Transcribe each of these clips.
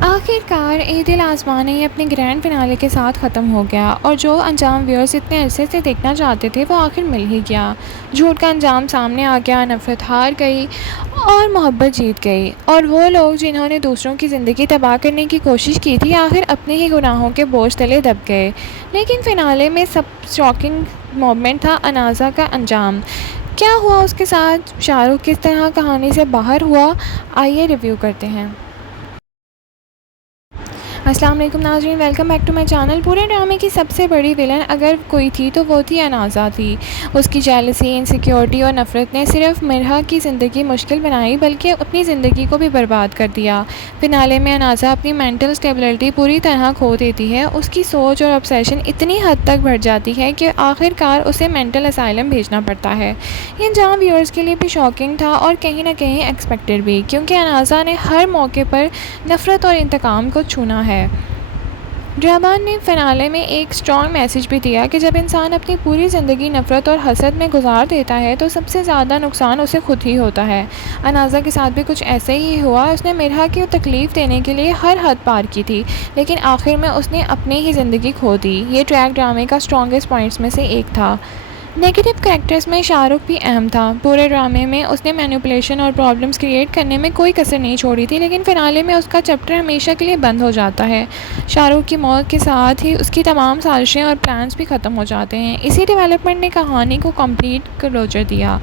आखिरकार ईद-उल अज़हा ने अपने ग्रैंड फिनाले के साथ ख़त्म हो गया और जो अंजाम व्यूअर्स इतने अरसे से देखना चाहते थे वो आखिर मिल ही गया। झूठ का अंजाम सामने आ गया, नफ़रत हार गई और मोहब्बत जीत गई और वो लोग जिन्होंने दूसरों की ज़िंदगी तबाह करने की कोशिश की थी आखिर अपने ही गुनाहों के बोझ तले दब गए। लेकिन फ़िनाले में सब शॉकिंग मोमेंट था अनाज़ा का अंजाम। क्या हुआ उसके साथ? शाहरुख किस तरह कहानी से बाहर हुआ? आइए रिव्यू करते हैं। अस्सलाम वालेकुम नाज़रीन, welcome back to my channel. पूरे ड्रामे की सबसे बड़ी विलन अगर कोई थी तो वो थी अनाज़ा थी। उसकी जेलसी, इनसिक्योरिटी और नफ़रत ने सिर्फ मिरहा की ज़िंदगी मुश्किल बनाई बल्कि अपनी ज़िंदगी को भी बर्बाद कर दिया। फिनाले में अनाज़ा अपनी मेंटल स्टेबिलिटी पूरी तरह खो देती है। उसकी सोच और ऑब्सेशन इतनी हद तक बढ़ जाती है कि आखिरकार उसे मेंटल असाइलम भेजना पड़ता है। ये अंजाम व्यूअर्स के लिए भी शॉकिंग था और कहीं ना कहीं एक्सपेक्टेड भी, क्योंकि अनाज़ा ने हर मौके पर नफ़रत और इंतकाम को छूना है। ड्रामा ने फिनाले में एक स्ट्रॉन्ग मैसेज भी दिया कि जब इंसान अपनी पूरी ज़िंदगी नफ़रत और हसद में गुजार देता है तो सबसे ज़्यादा नुकसान उसे खुद ही होता है। अनाज़ा के साथ भी कुछ ऐसे ही हुआ। उसने मिरहा को तकलीफ़ देने के लिए हर हद पार की थी, लेकिन आखिर में उसने अपनी ही ज़िंदगी खो दी। ये ट्रैक ड्रामे का स्ट्रॉन्गेस्ट पॉइंट्स में से एक था। नेगेटिव कैरेक्टर्स में शाहरुख भी अहम था। पूरे ड्रामे में उसने मैनिपुलेशन और प्रॉब्लम्स क्रिएट करने में कोई कसर नहीं छोड़ी थी, लेकिन फिनाले में उसका चैप्टर हमेशा के लिए बंद हो जाता है। शाहरुख की मौत के साथ ही उसकी तमाम साजिशें और प्लान्स भी ख़त्म हो जाते हैं। इसी डेवलपमेंट ने कहानी को कंप्लीट क्लोजर दिया।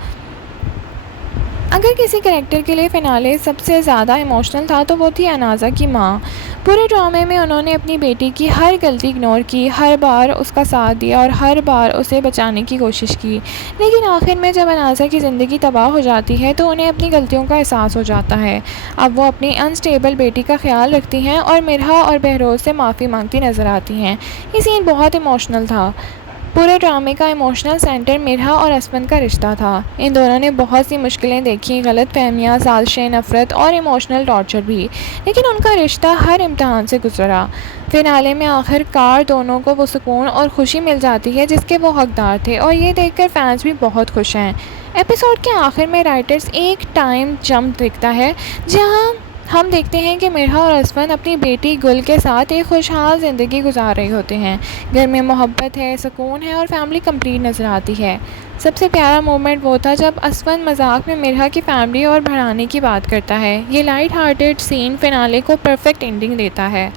अगर किसी कैरेक्टर के लिए फ़िनाले सबसे ज़्यादा इमोशनल था तो वो थी अनाज़ा की माँ। पूरे ड्रामे में उन्होंने अपनी बेटी की हर गलती इग्नोर की, हर बार उसका साथ दिया और हर बार उसे बचाने की कोशिश की। लेकिन आखिर में जब अनाज़ा की ज़िंदगी तबाह हो जाती है तो उन्हें अपनी गलतियों का एहसास हो जाता है। अब वो अपनी अनस्टेबल बेटी का ख्याल रखती हैं और मिरहा और बहरोज़ से माफ़ी मांगती नज़र आती हैं। ये सीन बहुत इमोशनल था। पूरे ड्रामे का इमोशनल सेंटर मिरहा और असफन का रिश्ता था। इन दोनों ने बहुत सी मुश्किलें देखी, गलतफहमियां, साजिशें, नफ़रत और इमोशनल टॉर्चर भी, लेकिन उनका रिश्ता हर इम्तहान से गुजरा। फिनाले में आखिरकार दोनों को वो सुकून और खुशी मिल जाती है जिसके वो हकदार थे और ये देखकर फैंस भी बहुत खुश हैं। एपिसोड के आखिर में राइटर्स एक टाइम जंप दिखता है जहाँ हम देखते हैं कि मिरहा और असफन अपनी बेटी गुल के साथ एक खुशहाल ज़िंदगी गुजार रहे होते हैं। घर में मोहब्बत है, सुकून है और फैमिली कंप्लीट नज़र आती है। सबसे प्यारा मोमेंट वो था जब असफन मजाक में मिरहा की फैमिली और बढ़ाने की बात करता है। ये लाइट हार्टेड सीन फिनाले को परफेक्ट एंडिंग देता है।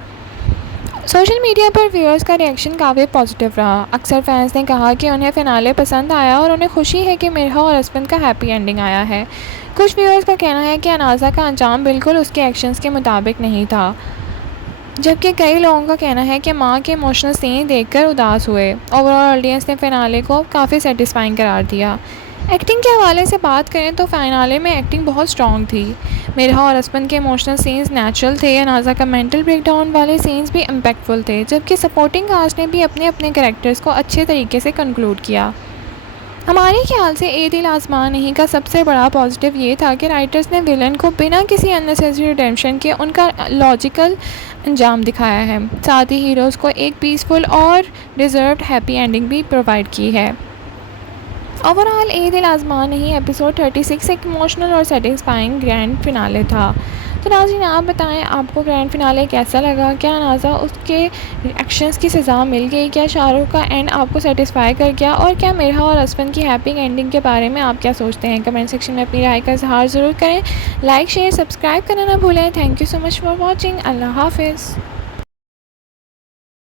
सोशल मीडिया पर व्यूअर्स का रिएक्शन काफ़ी पॉजिटिव रहा। अक्सर फैंस ने कहा कि उन्हें फ़िनाले पसंद आया और उन्हें खुशी है कि मिरहा और असफन का हैप्पी एंडिंग आया है। कुछ व्यूअर्स का कहना है कि अनाज़ा का अंजाम बिल्कुल उसके एक्शंस के मुताबिक नहीं था, जबकि कई लोगों का कहना है कि माँ के इमोशनल सीन देखकर उदास हुए। ओवरऑल ऑडियंस ने फ़िनाले को काफ़ी सेटिस्फाइंग करार दिया। एक्टिंग के हवाले से बात करें तो फ़िनाले में एक्टिंग बहुत स्ट्रॉन्ग थी। मिरहा और असफन के इमोशनल सीन्स नेचुरल थे। अनाज़ा का मेंटल ब्रेकडाउन वाले सीन्स भी इम्पैक्टफुल थे, जबकि सपोर्टिंग कास्ट ने भी अपने अपने कैरेक्टर्स को अच्छे तरीके से कंक्लूड किया। हमारे ख्याल से ईद-उल अज़हा नहीं का सबसे बड़ा पॉजिटिव ये था कि राइटर्स ने विलन को बिना किसी अननेसेसरी रिडेम्पशन के उनका लॉजिकल अंजाम दिखाया है। साथ ही हीरोज़ को एक पीसफुल और डिज़र्व्ड हैप्पी एंडिंग भी प्रोवाइड की है। ओवरऑल ईद-उल अज़हा नहीं एपिसोड 36 एक इमोशनल और सेटिस्फाइंग ग्रैंड फिनाले था। तो नाज़रीन, आप बताएं आपको ग्रैंड फिनाले कैसा लगा? क्या अनाज़ा उसके एक्शंस की सज़ा मिल गई? क्या शाहरुख का एंड आपको सेटिस्फाई कर गया? और क्या मिरहा और असफन की हैप्पी एंडिंग के बारे में आप क्या सोचते हैं? कमेंट सेक्शन में अपनी राय का इज़हार ज़रूर करें। लाइक, शेयर, सब्सक्राइब करना ना भूलें। Thank you so much for watching. अल्लाह हाफिज़।